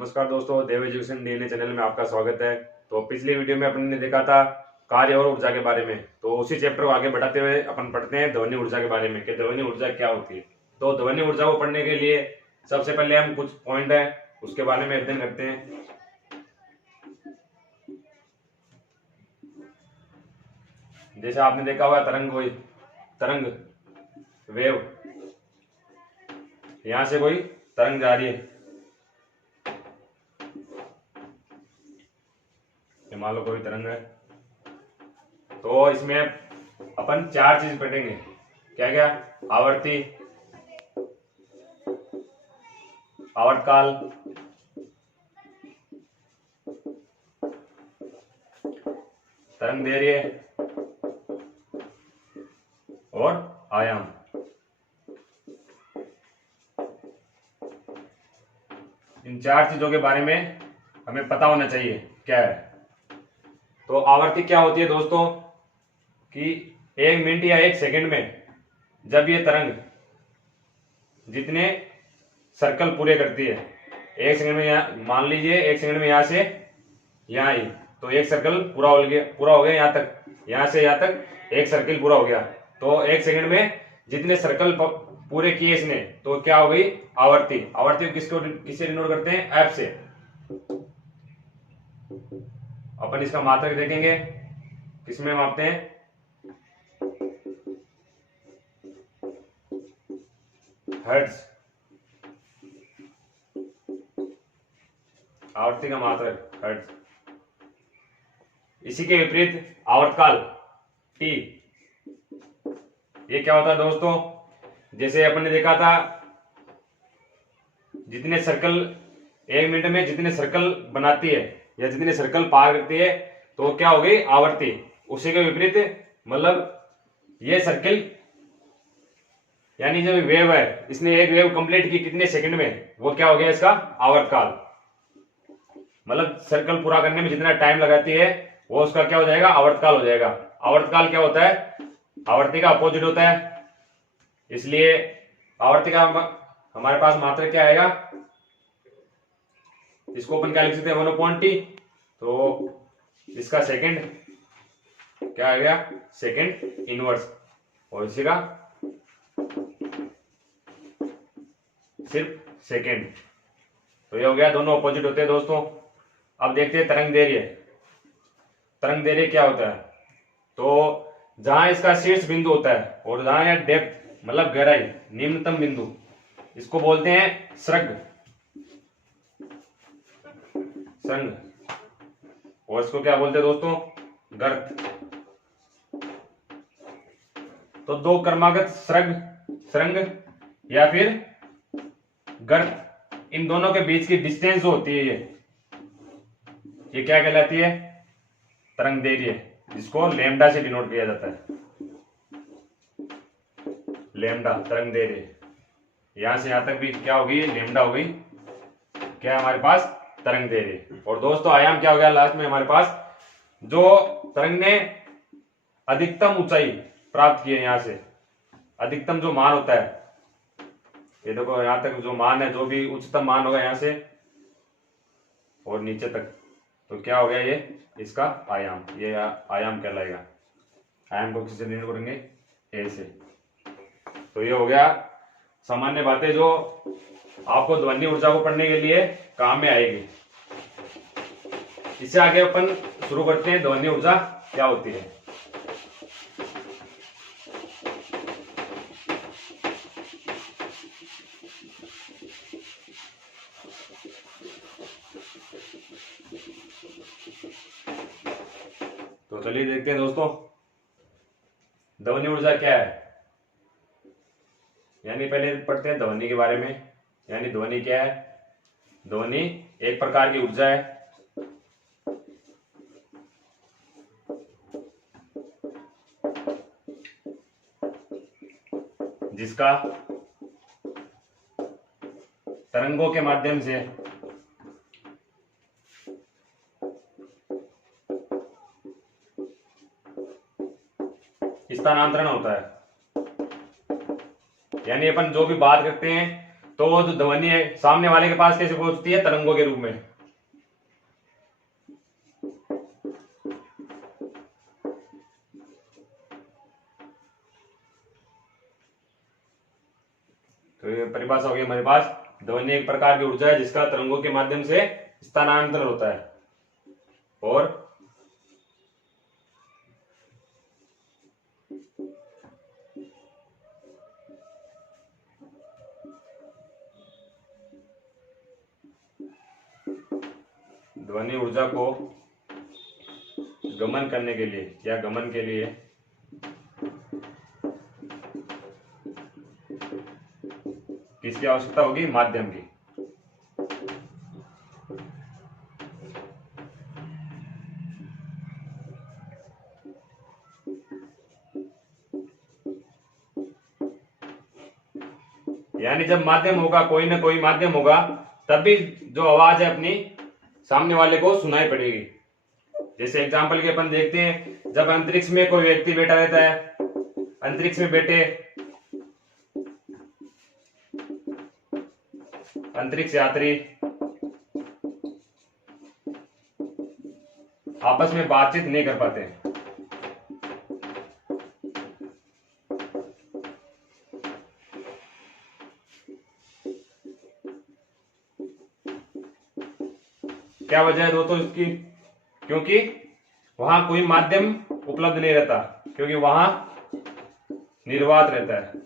नमस्कार दोस्तों, देव education DNA channel में आपका स्वागत है। तो पिछली वीडियो में अपन ने देखा था कार्य और ऊर्जा के बारे में। तो उसी चैप्टर को आगे बढ़ाते हुए अपन पढ़ते हैं ध्वनि ऊर्जा के बारे में कि ध्वनि ऊर्जा क्या होती है। तो ध्वनि ऊर्जा को पढ़ने के लिए सबसे पहले हम कुछ पॉइंट है उसके बारे में अध्ययन करते हैं। जैसे आपने देखा हुआ तरंग वेव, यहां से कोई तरंग जा रही है, मान लो कोई तरंग है। तो इसमें अपन चार चीज पढ़ेंगे। क्या क्या? आवर्ती, आवर्तकाल, तरंग दैर्ध्य और आयाम। इन चार चीजों के बारे में हमें पता होना चाहिए क्या है। तो आवर्ती क्या होती है दोस्तों कि 1 मिनट या 1 सेकंड में जब ये तरंग जितने सर्कल पूरे करती है, 1 सेकंड में, मान लीजिए 1 सेकंड में यहां से यहां आई, तो 1 सर्कल पूरा हो गया यहां तक, यहां से यहां तक 1 सर्कल पूरा हो गया। तो 1 सेकंड में जितने सर्कल पूरे किए इसने, तो क्या हो गई आवर्ती। आवर्ती किससे डिनोट करते हैं? एफ से। अपन इसका मात्रक देखेंगे, किसमें मापते हैं? हर्ट्ज। आवर्ती का मात्रक हर्ट्ज। इसी के विपरीत आवर्तकाल टी। ये क्या होता है दोस्तों? जैसे अपन ने देखा था जितने सर्कल 1 मिनट में जितने सर्कल बनाती है या जितने सर्कल पार करती है, तो क्या हो गई आवर्ती। उसी के विपरीत मतलब ये सर्कल यानी जो वेव है, इसने एक वेव कंप्लीट की कितने सेकंड में, वो क्या हो गया इसका आवर्तकाल। मतलब सर्कल पूरा करने में जितना टाइम लगाती है वो उसका क्या हो जाएगा? आवर्तकाल हो जाएगा। आवर्तकाल क्या होता है? आवर्ती का अपोजिट होता है। इसलिए आवर्ती का हमारे पास मात्रक क्या आएगा? इसको अपन क्या लिख सकते हैं? 1/t। तो इसका सेकंड क्या आ गया? Second inverse. और इसी का सिर्फ सेकंड। तो ये हो गया, दोनों अपोजिट होते हैं दोस्तों। अब देखते हैं तरंग दैर्ध्य। तरंग दैर्ध्य क्या होता है? तो जहां इसका शीर्ष बिंदु होता है और जहां या डेप्थ मतलब गहराई, निम्नतम बिंदु, इसको बोलते हैं स्रग। और इसको क्या बोलते हैं दोस्तों? गर्त। तो दो क्रमागत स्रंग या फिर गर्त, इन दोनों के बीच की डिस्टेंस होती है ये क्या कहलाती है? तरंग दैर्ध्य, जिसको लैम्डा से डिनोट किया जाता है। लैम्डा तरंग दैर्ध्य। यहां से यहां तक भी क्या होगी? लैम्डा हो गई। क्या है हमारे पास? तरंग दैर्ध्य। और दोस्तों आयाम क्या हो गया लास्ट में हमारे पास? जो तरंग ने अधिकतम ऊंचाई प्राप्त की है, यहां से अधिकतम जो मान होता है, ये देखो यहां तक जो मान है, जो भी उच्चतम मान होगा यहां से और नीचे तक, तो क्या हो गया ये? इसका आयाम। ये आयाम कहलाएगा। आयाम को किससे डिनोट करेंगे? ए से। तो ये हो गया सामान्य बातें जो आपको ध्वनि ऊर्जा को पढ़ने के लिए काम में आएगी। इससे आगे अपन शुरू करते हैं ध्वनि ऊर्जा क्या होती है। तो चलिए देखते हैं दोस्तों ध्वनि ऊर्जा क्या है। यानी पहले पढ़ते हैं ध्वनि के बारे में। यानी ध्वनि क्या है? ध्वनि एक प्रकार की ऊर्जा है जिसका तरंगों के माध्यम से स्थानांतरण होता है। यानी अपन जो भी बात करते हैं तो वो जो ध्वनि है सामने वाले के पास कैसे पहुंचती है? तरंगों के रूप में। तो ये परिभाषा हो गई हमारे पास। ध्वनि एक प्रकार की ऊर्जा है जिसका तरंगों के माध्यम से स्थानांतरण होता है। और ध्वनि ऊर्जा को गमन करने के लिए या गमन के लिए किसकी आवश्यकता होगी? माध्यम की। यानी जब माध्यम होगा, कोई ना कोई माध्यम होगा, तभी जो आवाज है अपनी सामने वाले को सुनाई पड़ेगी। जैसे एग्जांपल के अपन देखते हैं, जब अंतरिक्ष में कोई व्यक्ति बैठा रहता है, अंतरिक्ष में बैठे अंतरिक्ष यात्री आपस में बातचीत नहीं कर पाते हैं। क्या वजह है दोस्तों इसकी? क्योंकि वहां कोई माध्यम उपलब्ध नहीं रहता, क्योंकि वहां निर्वात रहता है।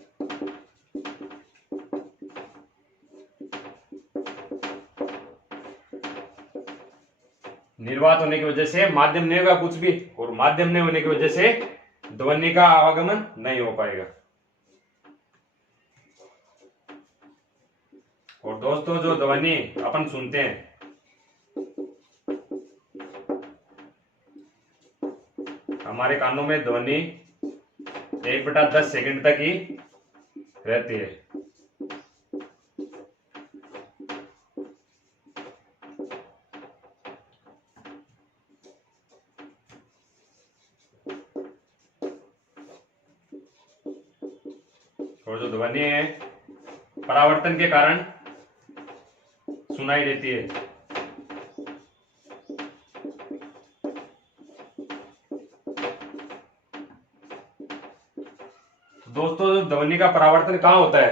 निर्वात होने की वजह से माध्यम नहीं होगा कुछ भी, और माध्यम नहीं होने की वजह से ध्वनि का आवागमन नहीं हो पाएगा। और दोस्तों जो ध्वनि अपन सुनते हैं, हमारे कानों में ध्वनि 1/10 सेकंड तक ही रहती है। और जो ध्वनि है परावर्तन के कारण सुनाई देती है। दोस्तों जो ध्वनि का परावर्तन कहाँ होता है,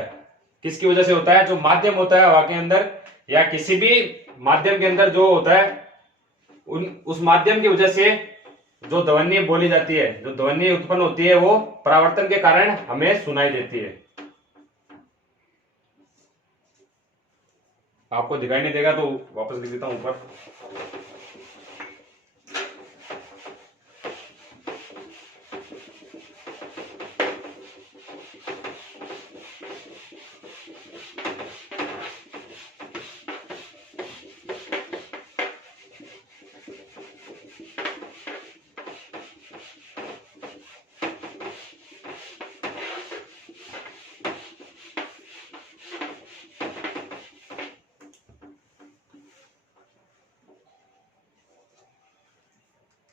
किसकी वजह से होता है? जो माध्यम होता है हवा के अंदर या किसी भी माध्यम के अंदर जो होता है, उस माध्यम की वजह से जो ध्वनि बोली जाती है, जो ध्वनि उत्पन्न होती है, वो परावर्तन के कारण हमें सुनाई देती है। आपको दिखाई नहीं देगा तो वापस लिख देता हूं ऊपर।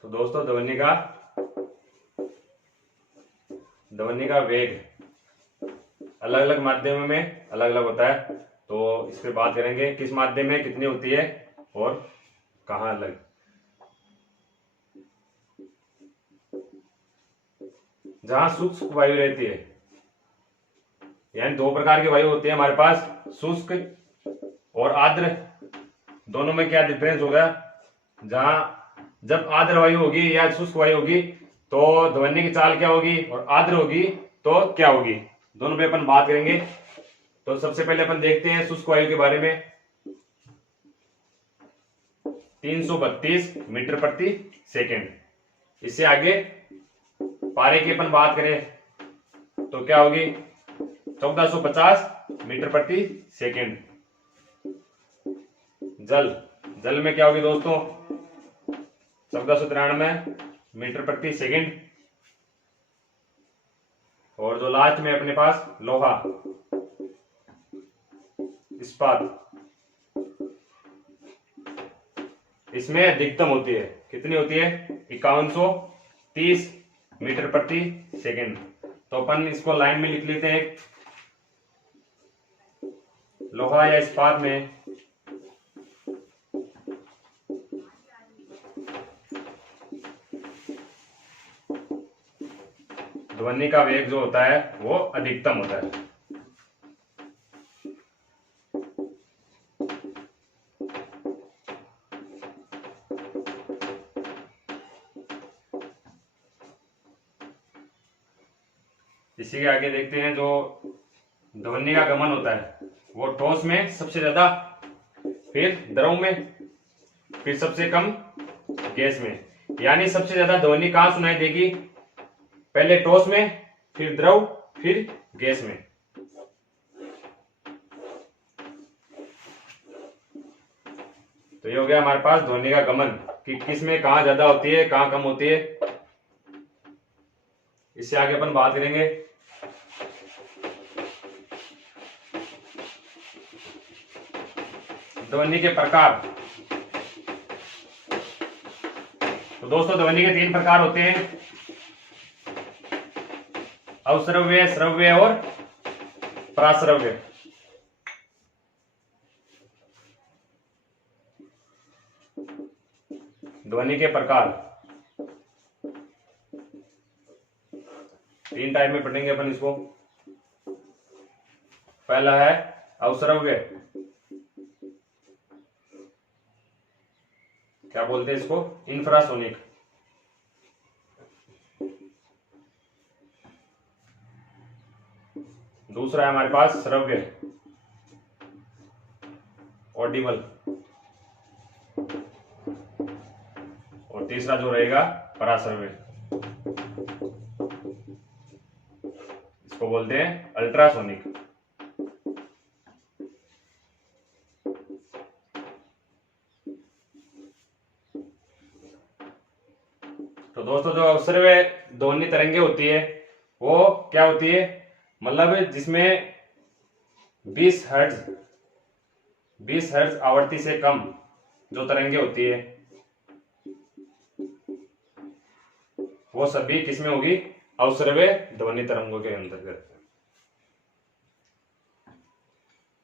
तो दोस्तों ध्वनि का वेग अलग अलग माध्यमों में अलग अलग होता है। तो इस पे बात करेंगे, किस माध्यम में कितनी होती है और कहाँ अलग। जहां शुष्क वायु रहती है, यानी दो प्रकार की वायु होती है हमारे पास, शुष्क और आर्द्र। दोनों में क्या डिफरेंस होगा? जहां जब आर्द्र वायु होगी या शुष्क वायु होगी तो ध्वनि की चाल क्या होगी, और आर्द्र होगी तो क्या होगी, दोनों पे अपन बात करेंगे। तो सबसे पहले अपन देखते हैं शुष्क वायु के बारे में। 332 मीटर प्रति सेकेंड। इससे आगे पारे की अपन बात करें तो क्या होगी? 1450 मीटर प्रति सेकेंड। जल में क्या होगी दोस्तों? 1493 मीटर प्रति सेकेंड। और जो लास्ट में अपने पास लोहा, इस्पात, इसमें अधिकतम होती है। कितनी होती है? 5130 मीटर प्रति सेकेंड। तो अपन इसको लाइन में लिख लेते हैं। लोहा या इस्पात में ध्वनि का वेग जो होता है वो अधिकतम होता है। इसी के आगे देखते हैं, जो ध्वनि का गमन होता है वो ठोस में सबसे ज्यादा, फिर द्रव में, फिर सबसे कम गैस में। यानी सबसे ज्यादा ध्वनि कहां सुनाई देगी? पहले ठोस में, फिर द्रव, फिर गैस में। तो ये हो गया हमारे पास ध्वनि का गमन कि किस में कहां ज्यादा होती है, कहां कम होती है। इससे आगे अपन बात करेंगे। ध्वनि के प्रकार। तो दोस्तों ध्वनि के 3 प्रकार होते हैं, अवश्रव्य, श्रव्य और प्राश्रव्य। ध्वनि के प्रकार 3 टाइप में पढ़ेंगे अपन इसको। पहला है अवश्रव्य, क्या बोलते हैं इसको? इंफ्रासोनिक। दूसरा है हमारे पास श्रव्य, ऑडिबल। और तीसरा जो रहेगा पराश्रव्य, इसको बोलते हैं अल्ट्रासोनिक। तो दोस्तों जो अवश्रव्य ध्वनि तरंगे होती है वो क्या होती है? मतलब जिसमें 20 हर्ट्ज आवृत्ति से कम जो तरंगे होती है वो सभी किसमें होगी? अवश्रव्य ध्वनि तरंगों के अंतर्गत।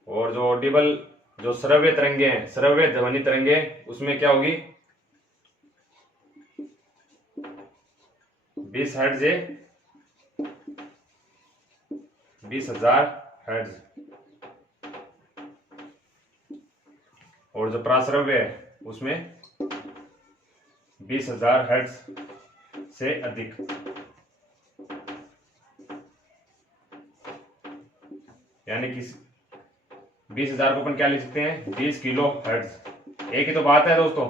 और जो ऑडिबल, जो श्रव्य तरंगे हैं, श्रव्य ध्वनि तरंगे, उसमें क्या होगी? 20 हर्ट्ज है, 20,000 हर्ट्ज। और जो प्राश्रव्य है उसमें 20,000 हर्ट्ज से अधिक। यानी कि 20,000 को अपन क्या लिख सकते हैं? 20 किलो हर्ट्ज। एक ही तो बात है दोस्तों,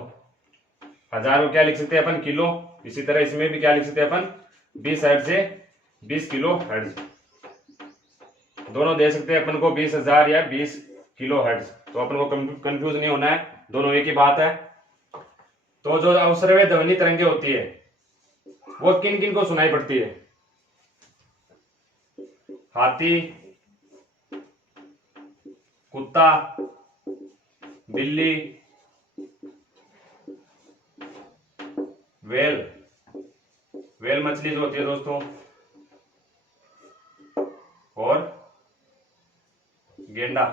1000 को क्या लिख सकते हैं अपन? किलो। इसी तरह इसमें भी क्या लिख सकते हैं अपन? 20 हर्ट्ज से 20 किलो हर्ट्ज। दोनों दे सकते हैं अपन को, 20,000 या 20 किलो हर्ट्ज। तो अपन को कंफ्यूज नहीं होना है, दोनों एक ही बात है। तो जो अवश्रव्य ध्वनि तरंगे होती है वो किन किन को सुनाई पड़ती है? हाथी, कुत्ता, बिल्ली, वेल मछली जो होती है दोस्तों, और गेंडा।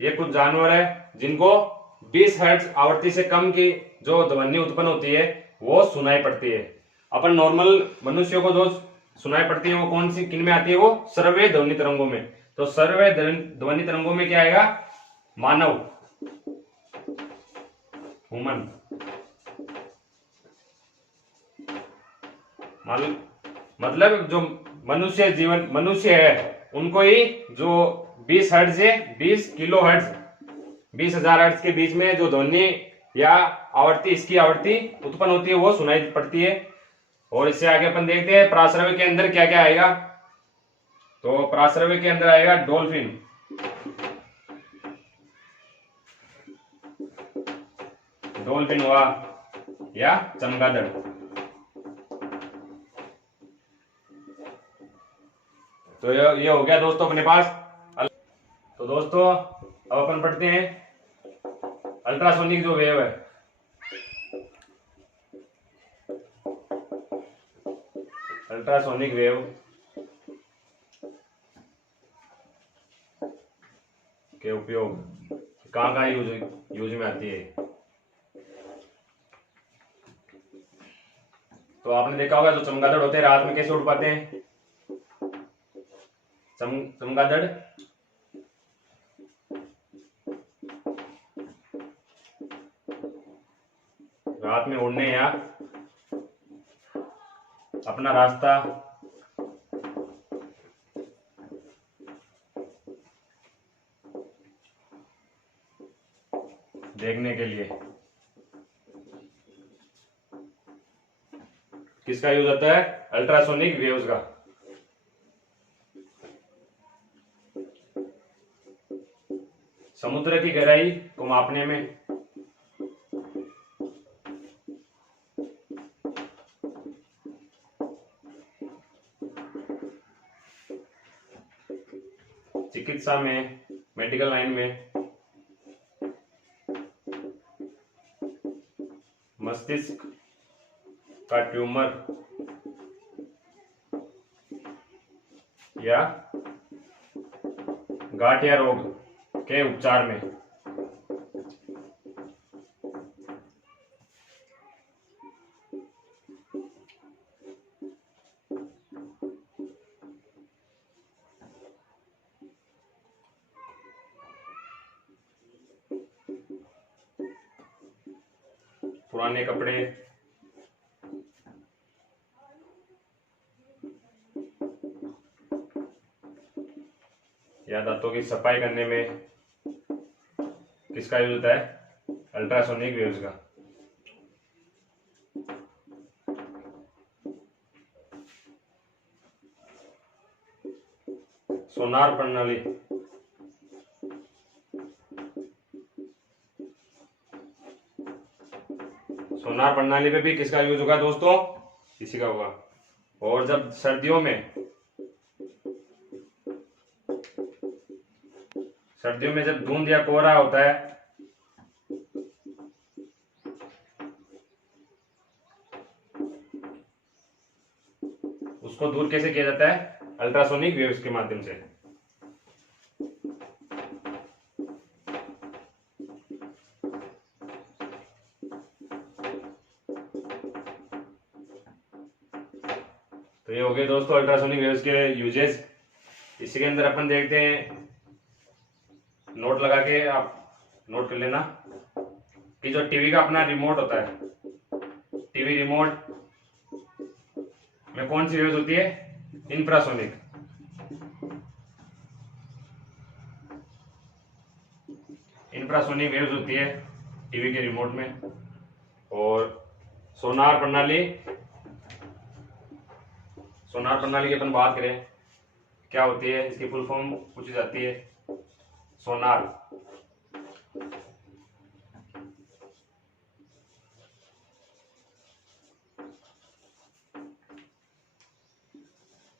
ये कुछ जानवर है जिनको 20 हर्ट्ज आवृत्ति से कम की जो ध्वनि उत्पन्न होती है वो सुनाई पड़ती है। अपन नॉर्मल मनुष्यों को जो सुनाई पड़ती है वो कौन सी, किन में आती है? वो श्रव्य ध्वनि तरंगों में। तो श्रव्य ध्वनि तरंगों में क्या आएगा? मानव, ह्यूमन। मतलब जो मनुष्य है उनको ही जो 20 हर्ट्ज से 20 किलो हर्ट्ज, 20,000 हर्ट्ज के बीच में जो ध्वनि या आवृत्ति, इसकी आवृत्ति उत्पन्न होती है वो सुनाई पड़ती है। और इससे आगे अपन देखते हैं प्राश्रव्य के अंदर क्या क्या आएगा। तो प्राश्रव्य के अंदर आएगा डॉल्फिन, हुआ या चमगादड़। तो ये हो गया दोस्तों अपने पास। तो दोस्तों अब अपन पढ़ते हैं अल्ट्रासोनिक जो वेव है। अल्ट्रासोनिक वेव के उपयोग कहाँ कहाँ यूज में आती है। तो आपने देखा होगा जो चमगादड़ होते हैं रात में कैसे उड़ पाते हैं। चमगादड़ रात में उड़ने या अपना रास्ता देखने के लिए किसका यूज होता है, अल्ट्रासोनिक वेव्स का। समुद्र की गहराई को मापने में चिकित्सा में, मेडिकल लाइन में मस्तिष्क का ट्यूमर या गांठिया रोग के उपचार में पुराने कपड़े या दांतों की सफाई करने में किसका यूज होता है, अल्ट्रासोनिक वेव्स का। सोनार प्रणाली सोनार प्रणाली पे भी किसका यूज होगा दोस्तों, इसी का होगा। और जब सर्दियों में जब धुंध या कोहरा होता है उसको दूर कैसे किया जाता है, अल्ट्रासोनिक वेव्स के माध्यम से। तो ये हो गए दोस्तों अल्ट्रासोनिक वेव्स के यूजेस। इसी के अंदर अपन देखते हैं, नोट लगा के आप नोट कर लेना कि जो टीवी का अपना रिमोट होता है, टीवी रिमोट में कौन सी वेव्स होती है, इंफ्रासोनिक। इंफ्रासोनिक वेव्स होती है टीवी के रिमोट में। और सोनार प्रणाली की अपन बात करें क्या होती है, इसकी फुल फॉर्म पूछी जाती है, sonar.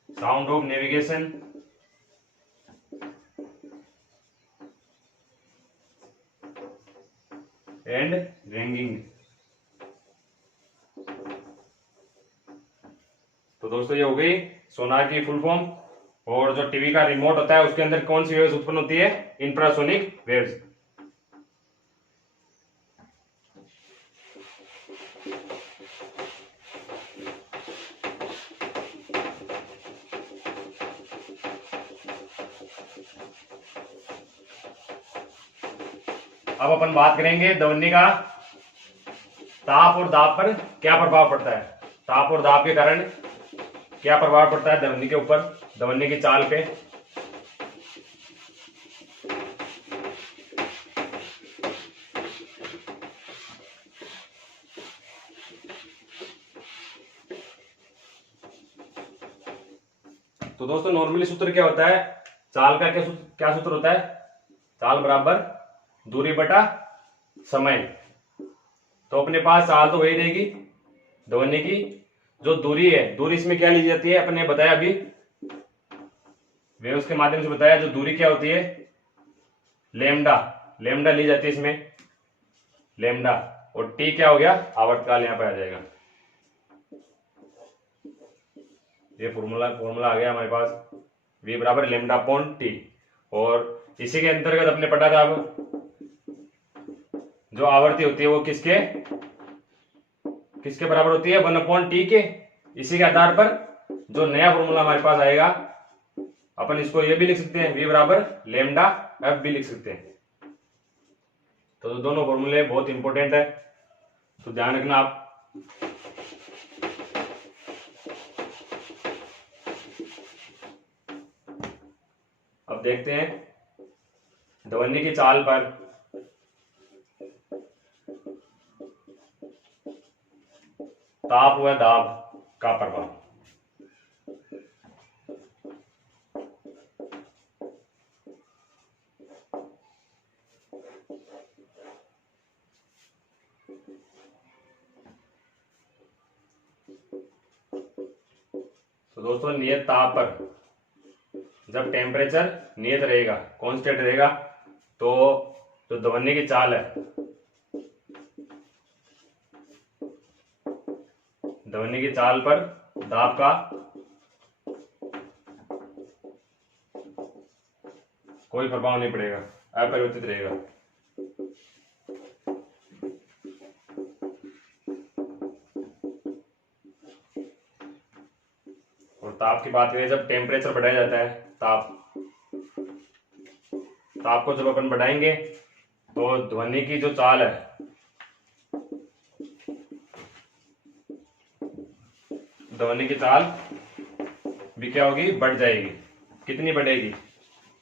Sound of navigation and ranging. तो दोस्तों ये हो गई सोनार की फुल फॉर्म। और जो टीवी का रिमोट होता है उसके अंदर कौन सी वेव्स उत्पन्न होती है, इंफ्रासोनिक वेव्स। अब अपन बात करेंगे ध्वनि का ताप और दाब पर क्या प्रभाव पड़ता है। ताप और दाब के कारण क्या प्रभाव पड़ता है ध्वनि के ऊपर, ध्वनि की चाल पे। तो दोस्तों नॉर्मली सूत्र क्या होता है, चाल का क्या सूत्र होता है, चाल बराबर दूरी बटा समय। तो अपने पास चाल तो वही रहेगी, ध्वनि की जो दूरी है, दूरी इसमें क्या ली जाती है, अपने बताया अभी वेव्स के माध्यम से बताया, जो दूरी क्या होती है, लेमडा। लेमडा ली जाती है इसमें, लेमडा। और टी क्या हो गया, आवर्तकाल यहां पर आ जाएगा। ये फॉर्मूला आ गया हमारे पास, v बराबर लेमडा अपॉन टी। और इसी के अंतर्गत अपने पढ़ा था अब जो आवृत्ति होती है वो किसके बराबर होती है, 1/t के। इसी के आधार पर जो नया फॉर्मूला हमारे पास आएगा अपन इसको ये भी लिख सकते हैं, v बराबर लैम्डा f भी लिख सकते हैं। तो दोनों फॉर्मूले बहुत इंपॉर्टेंट है, तो ध्यान रखना आप। अब देखते हैं ध्वनि की चाल पर ताप व दाब का प्रभाव। तो दोस्तों नियत ताप पर जब टेम्परेचर नियत रहेगा, कांस्टेंट रहेगा, तो जो ध्वनि की चाल है, ध्वनि की चाल पर दाब का कोई प्रभाव नहीं पड़ेगा, अपरिवर्तित रहेगा। और ताप की बात करें, जब टेम्परेचर बढ़ाया जाता है, ताप को जब अपन बढ़ाएंगे तो ध्वनि की जो चाल है, ध्वनि की चाल भी क्या होगी, बढ़ जाएगी। कितनी बढ़ेगी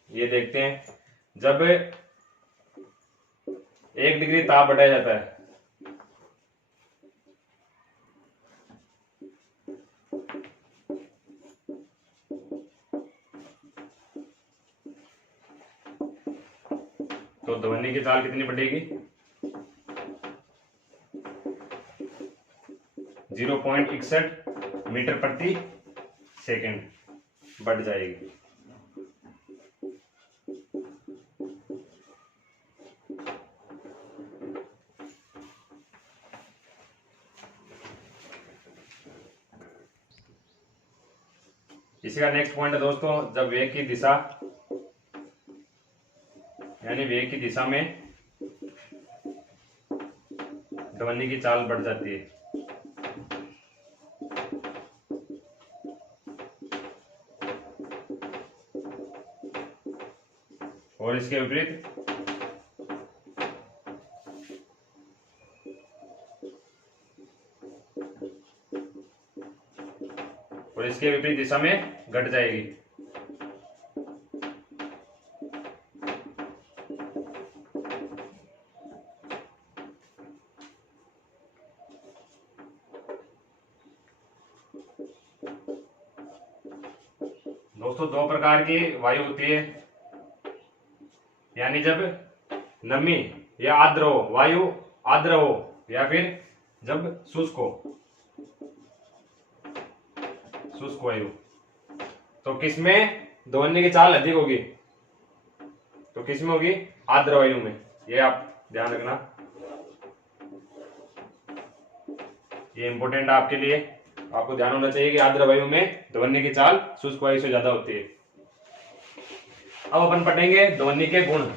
ये देखते हैं। जब 1 डिग्री ताप बढ़ाया जाता है तो ध्वनि की चाल कितनी बढ़ेगी, 0.61 मीटर प्रति सेकंड बढ़ जाएगी। इसी का नेक्स्ट पॉइंट है दोस्तों, जब वेग की दिशा यानी वेग की दिशा में ध्वनि की चाल बढ़ जाती है और इसके विपरीत दिशा में घट जाएगी। दोस्तों 2 प्रकार की वायु होती है, यानी जब नमी या आर्द्र हो, वायु आर्द्र हो, या फिर जब शुष्क वायु। तो किसमें ध्वनि की चाल अधिक होगी, तो किसमें होगी, आर्द्र वायु में। ये आप ध्यान रखना, ये इंपॉर्टेंट है आपके लिए। आपको ध्यान होना चाहिए कि आर्द्र वायु में ध्वनि की चाल शुष्क वायु से ज्यादा होती है। अब अपन पढ़ेंगे ध्वनि के गुण।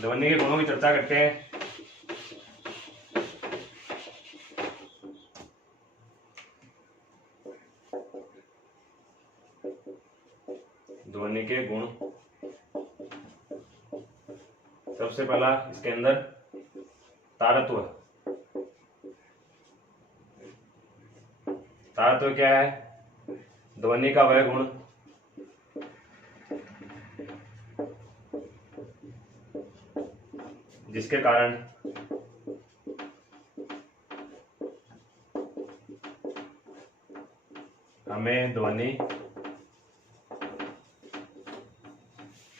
ध्वनि के गुणों की चर्चा करते हैं। ध्वनि के गुण, सबसे पहला इसके अंदर तारत्व। तारत्व क्या है, ध्वनि का वह गुण जिसके कारण हमें ध्वनि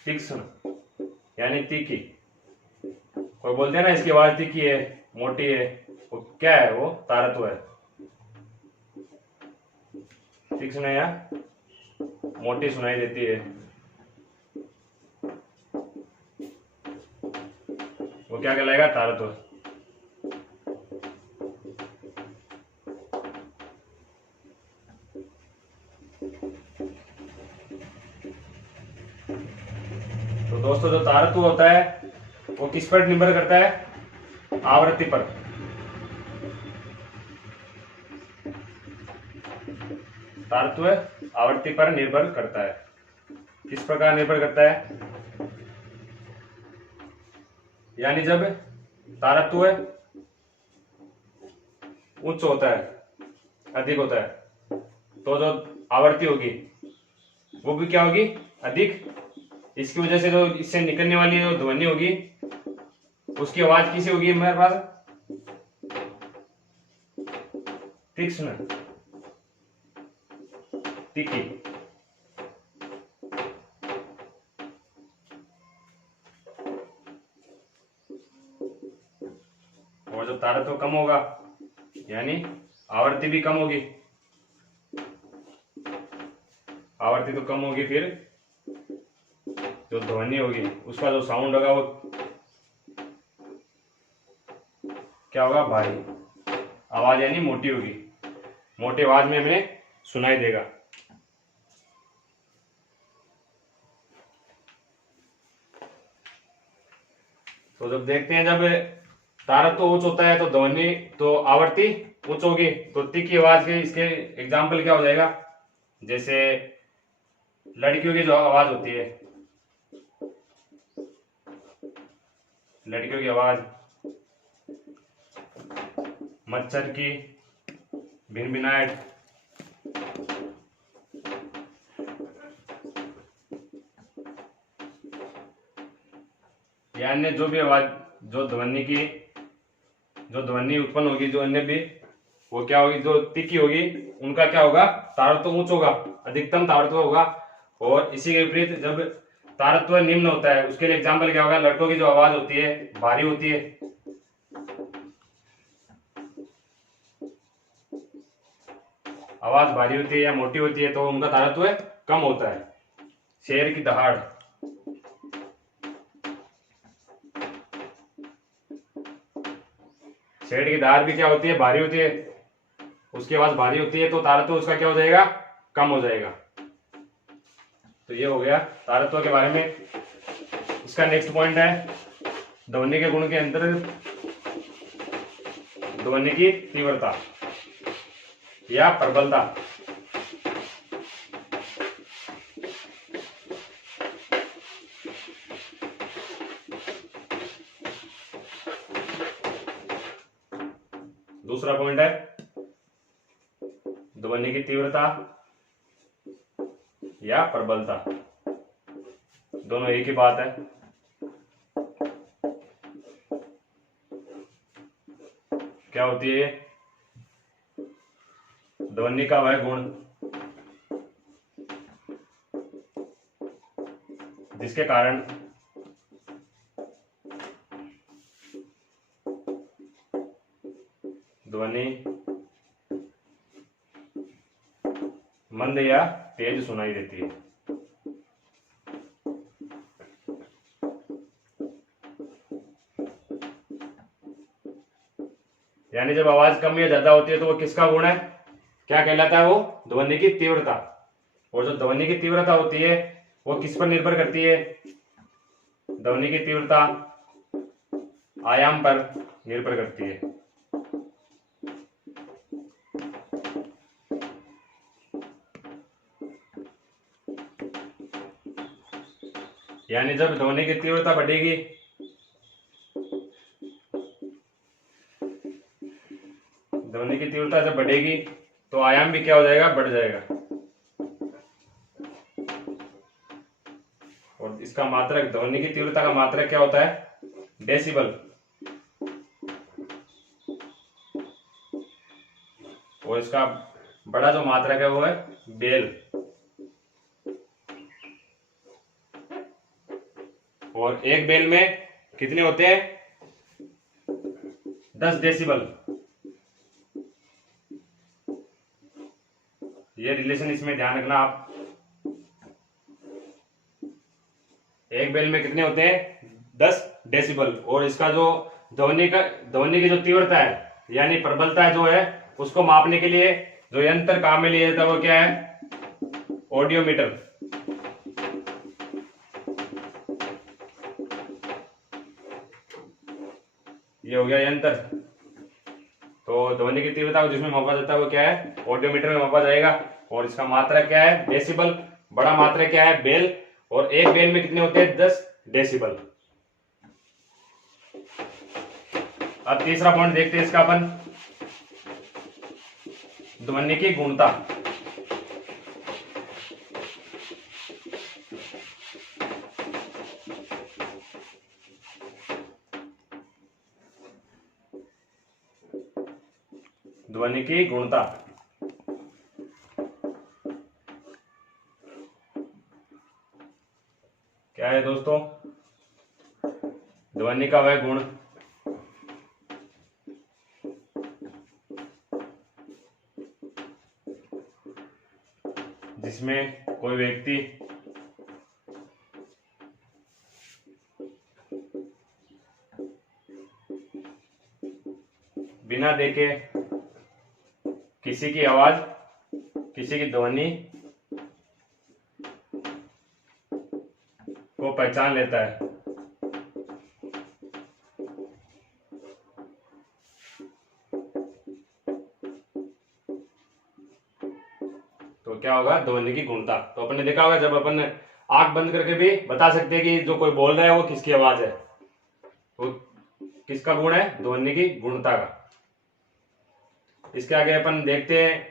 तीक्ष्ण यानी तीखी, कोई बोलते हैं ना इसकी आवाज तीखी है, मोटी है, वो क्या है, वो तारत्व है। तीक्ष्ण या मोटी सुनाई देती है, वो क्या कहलाएगा? तारत्व। तो दोस्तों जो तारत्व होता है वो किस पर निर्भर करता है? आवृत्ति पर। तारत्व आवृत्ति पर निर्भर करता है। किस प्रकार निर्भर करता है? यानी जब तारत्व उच्च होता है, अधिक होता है, तो जो आवृत्ति होगी वो भी क्या होगी? अधिक। इसकी वजह से जो इससे निकलने वाली जो ध्वनि होगी उसकी आवाज कैसी होगी मेरे पास? तीक्ष्ण, तीखी। और जब तारत्व कम होगा यानी आवृत्ति भी कम होगी, आवृत्ति तो कम होगी, फिर जो ध्वनि होगी उसका जो साउंड होगा वो क्या होगा? भारी। आवाज यानी मोटी होगी, मोटी आवाज में हमें सुनाई देगा। तो जब देखते हैं जब तारत्व उच्च होता है तो ध्वनि तो आवृत्ति उच्च होगी, तो तीखी आवाज के इसके एग्जाम्पल क्या हो जाएगा? जैसे लड़कियों की जो आवाज होती है, लड़कियों की आवाज, मच्छर की भिनभिनाहट, यानी जो भी आवाज, जो ध्वनि उत्पन्न होगी, जो अन्य भी, वो क्या होगी? जो तीखी होगी उनका क्या होगा? तारत्व उच्च होगा, अधिकतम तारत्व होगा। और इसी के विपरीत जब तारत्व निम्न होता है उसके लिए एग्जाम्पल क्या होगा? लड़कों की जो आवाज होती है भारी होती है, आवाज भारी होती है या मोटी होती है, तो उनका तारत्व कम होता है। शेर की दहाड़, शेर की दहाड़ भी क्या होती है? भारी होती है, उसकी आवाज भारी होती है, तो तारत्व उसका क्या हो जाएगा? कम हो जाएगा। तो ये हो गया तारत्व के बारे में। इसका नेक्स्ट पॉइंट है ध्वनि के गुण के अंतर, ध्वनि की तीव्रता या प्रबलता। दूसरा पॉइंट है ध्वनि की तीव्रता या प्रबलता, दोनों एक ही बात है। क्या होती है? ध्वनि का वह गुण जिसके कारण ध्वनि मंद या तेज सुनाई देती है। यानी जब आवाज कम या ज्यादा होती है तो वो किसका गुण है? क्या कहलाता है? वो ध्वनि की तीव्रता। और जो ध्वनि की तीव्रता होती है वो किस पर निर्भर करती है? ध्वनि की तीव्रता आयाम पर निर्भर करती है। यानी जब ध्वनि की तीव्रता बढ़ेगी ध्वनि की तीव्रता जब बढ़ेगी तो आयाम भी क्या हो जाएगा? बढ़ जाएगा। और इसका मात्रक, ध्वनि की तीव्रता का मात्रक क्या होता है? डेसिबल। और इसका बड़ा जो मात्रक है वो है बेल। और एक बेल में कितने होते हैं? 10 डेसिबल। ये रिलेशन इसमें ध्यान रखना आप। एक बेल में कितने होते हैं 10 डेसिबल। और इसका जो ध्वनि की जो तीव्रता है यानी प्रबलता जो है उसको मापने के लिए जो यंत्र काम में लिया जाता है वो क्या है ऑडियोमीटर। ये हो गया यंत्र। तो ध्वनि की तीव्रता को जिसमें मापा जाता है वो क्या है ऑडियोमीटर में मापा जाएगा। और इसका मात्रा क्या है डेसिबल। बड़ा मात्रा क्या है बेल। और एक बेल में कितने होते हैं 10 डेसिबल। अब तीसरा पॉइंट देखते हैं इसका अपन ध्वनि की गुणता। ध्वनि की गुणता क्या है दोस्तों ध्वनि का वह गुण जिसमें कोई व्यक्ति बिना देखे किसी की आवाज किसी की ध्वनि को पहचान लेता है। तो क्या होगा ध्वनि की गुणता। तो अपन ने देखा होगा जब अपन आंख बंद करके भी बता सकते हैं कि जो कोई बोल रहा है वो किसकी आवाज है। तो किसका गुण है ध्वनि की गुणता का। इसके आगे अपन देखते हैं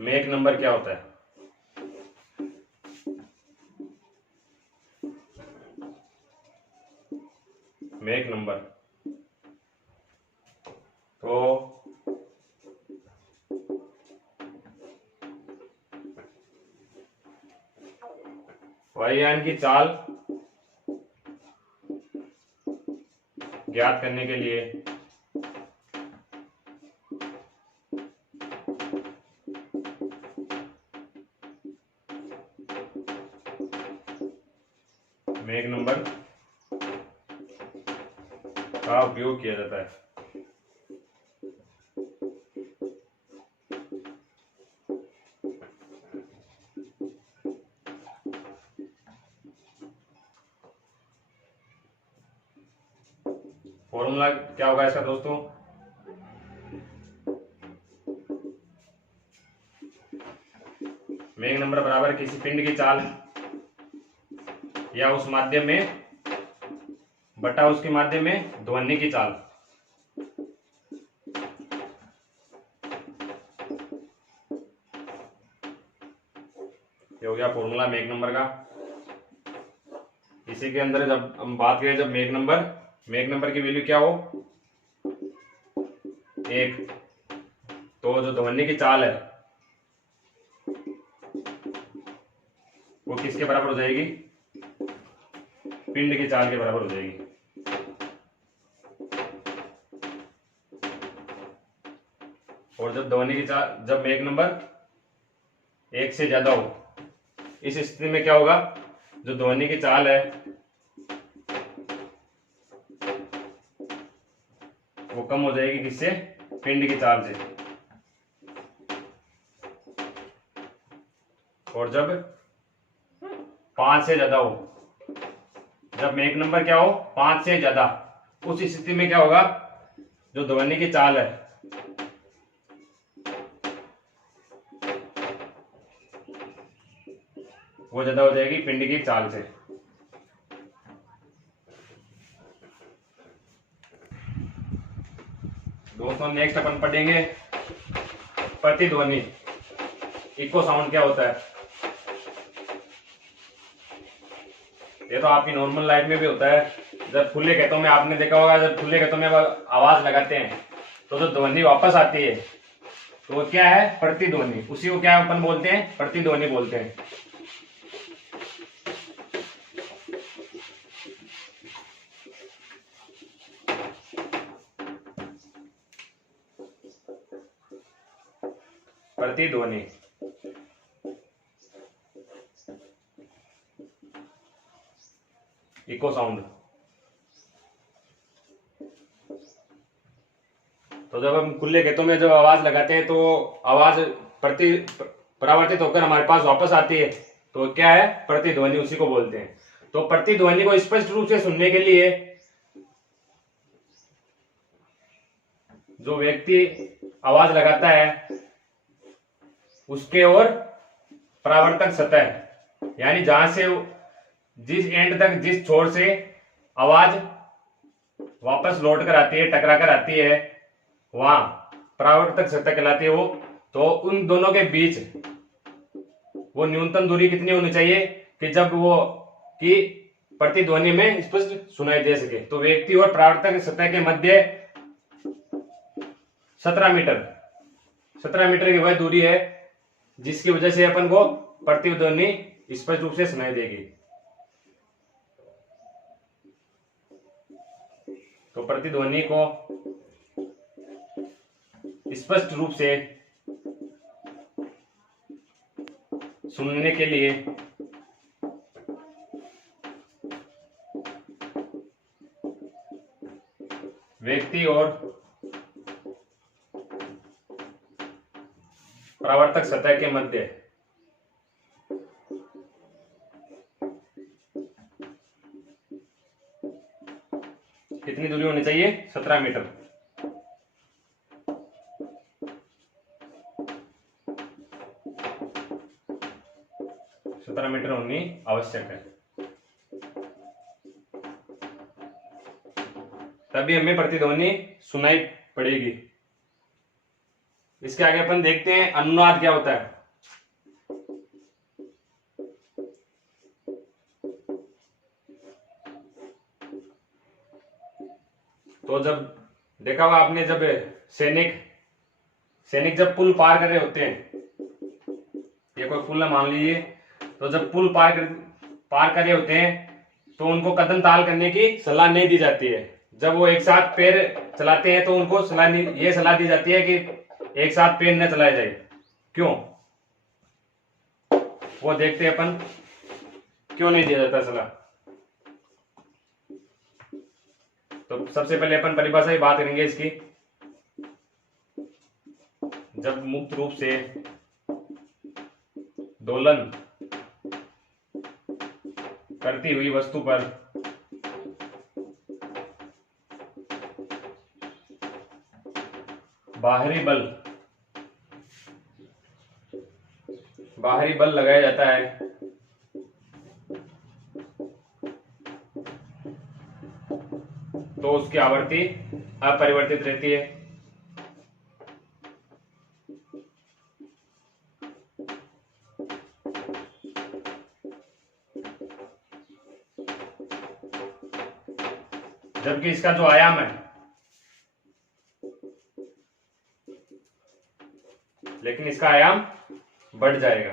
मेक नंबर क्या होता है। मेक नंबर तो वायुयान की चाल ज्ञात करने के लिए मेक नंबर का उपयोग किया जाता है। फॉर्मूला क्या होगा इसका दोस्तों मेक नंबर बराबर किसी पिंड की चाल या उस माध्यम में बटा उसके माध्यम में ध्वनि की चाल। ये हो गया फॉर्मूला मेक नंबर का। इसी के अंदर जब हम बात करें जब मेक नंबर की वैल्यू क्या हो 1 तो जो ध्वनि की चाल है वो किसके बराबर हो जाएगी पिंड की चाल के बराबर हो जाएगी। और जब ध्वनि की चाल जब मेक नंबर 1 से ज्यादा हो इस स्थिति में क्या होगा जो ध्वनि की चाल है वो कम हो जाएगी किससे पिंड की चाल से। और जब 5 से ज्यादा हो जब मेक नंबर क्या हो 5 से ज्यादा उस स्थिति में क्या होगा जो ध्वनि की चाल है वो ज्यादा हो जाएगी पिंड की चाल से। दोस्तों नेक्स्ट अपन पढ़ेंगे प्रतिध्वनि इको साउंड क्या होता है। ये तो आपकी नॉर्मल लाइफ में भी होता है। जब खुले खेतों में आपने देखा होगा जब खुले खेतों में आवाज लगाते हैं तो जो ध्वनि वापस आती है तो वो क्या है प्रतिध्वनि। उसी को क्या अपन बोलते हैं प्रतिध्वनि बोलते हैं। प्रतिध्वनि। Echo sound. तो जब हम खुले खेतों में जब आवाज लगाते हैं तो आवाज परावर्तित होकर हमारे पास वापस आती है, तो क्या है, प्रतिध्वनि, उसी को बोलते हैं। तो प्रतिध्वनि को स्पष्ट रूप से सुनने के लिए जो व्यक्ति आवाज लगाता है उसके ओर परावर्तक सतह, यानी जहां से जिस एंड तक, जिस छोर से आवाज वापस लौट कर आती है, टकरा कर आती है, वहां परावर्तक सतह कहलाती है वो। तो उन दोनों के बीच वो न्यूनतम दूरी कितनी होनी चाहिए कि जब वो कि प्रतिध्वनि में स्पष्ट सुनाई दे सके। तो व्यक्ति और परावर्तक सतह के मध्य 17 मीटर की वह दूरी है जिसकी वजह से अपन को प्रतिध्वनि स्पष्ट रूप से सुनाई देगी। तो प्रतिध्वनि को स्पष्ट रूप से सुनने के लिए व्यक्ति और परावर्तक सतह के मध्य कितनी दूरी होनी चाहिए, 17 मीटर। मीटर होनी आवश्यक है, तभी हमें प्रतिध्वनि सुनाई पड़ेगी। इसके आगे अपन देखते हैं अनुनाद क्या होता है। तो जब देखा होगा आपने, जब सैनिक जब पुल पार कर रहे होते हैं, ये कोई पुल ना मान लीजिए, तो जब पुल पार कर रहे होते हैं तो उनको कदम ताल करने की सलाह नहीं दी जाती है। जब वो एक साथ पैर चलाते हैं तो उनको ये सलाह दी जाती है कि एक साथ पैर न चलाया जाए। क्यों, वो देखते हैं अपन, क्यों नहीं दिया जाता सलाह। तो सबसे पहले अपन परिभाषा की बात करेंगे इसकी। जब मुक्त रूप से दोलन करती हुई वस्तु पर बाहरी बल लगाया जाता है तो उसकी आवृत्ति अपरिवर्तित रहती है। जबकि इसका जो आयाम है, लेकिन इसका आयाम बढ़ जाएगा।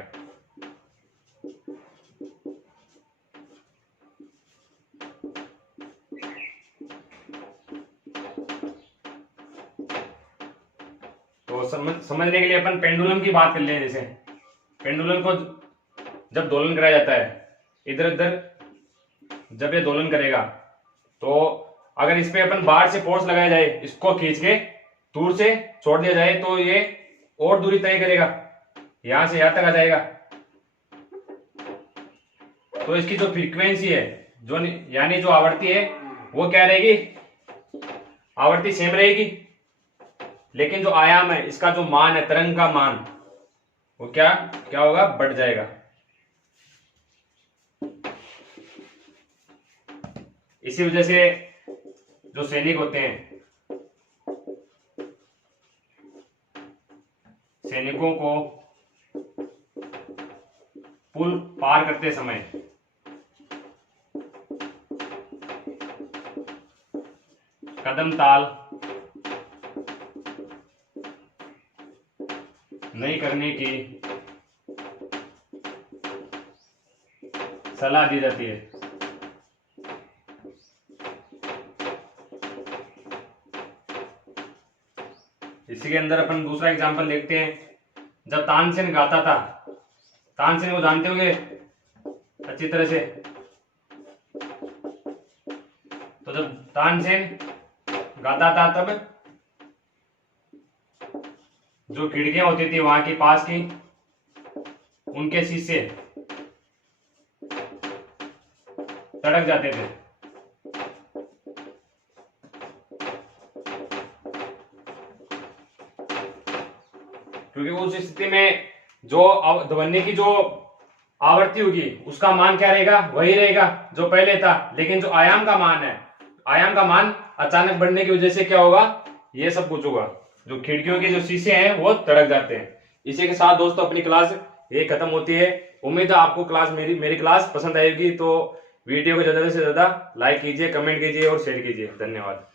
तो समझने के लिए अपन पेंडुलम की बात कर लें। जैसे पेंडुलम को जब दोलन कराया जाता है, इधर उधर जब ये दोलन करेगा, तो अगर इस पे अपन बाहर से फोर्स लगाया जाए, इसको खींच के दूर से छोड़ दिया जाए, तो ये और दूरी तय करेगा, यहां से यहां तक आ जाएगा। तो इसकी जो फ्रीक्वेंसी है, जो यानी जो आवृत्ति है, वो क्या रहेगी, आवृत्ति सेम रहेगी। लेकिन जो आयाम है, इसका जो मान है, तरंग का मान, वो क्या होगा, बढ़ जाएगा। इसी वजह से जो सैनिक होते हैं, सैनिकों को पुल पार करते समय कदम ताल नहीं करने की सलाह दी जाती है। इसी के अंदर अपन दूसरा एग्जांपल देखते हैं। जब तानसेन गाता था, तानसेन को जानते होंगे अच्छी तरह से, तो जब तानसेन गाता था तब जो खिड़कियां होती थी वहां की पास की, उनके शीशे तड़क जाते थे। क्योंकि उस स्थिति में जो ध्वनि की जो आवृत्ति होगी उसका मान क्या रहेगा, वही रहेगा जो पहले था, लेकिन जो आयाम का मान है, आयाम का मान अचानक बढ़ने की वजह से क्या होगा, ये सब कुछ होगा, जो खिड़कियों के जो शीशे हैं वो तड़क जाते हैं। इसी के साथ दोस्तों अपनी क्लास ये खत्म होती है। उम्मीद है आपको क्लास मेरी क्लास पसंद आएगी, तो वीडियो को ज्यादा से ज्यादा लाइक कीजिए, कमेंट कीजिए और शेयर कीजिए। धन्यवाद।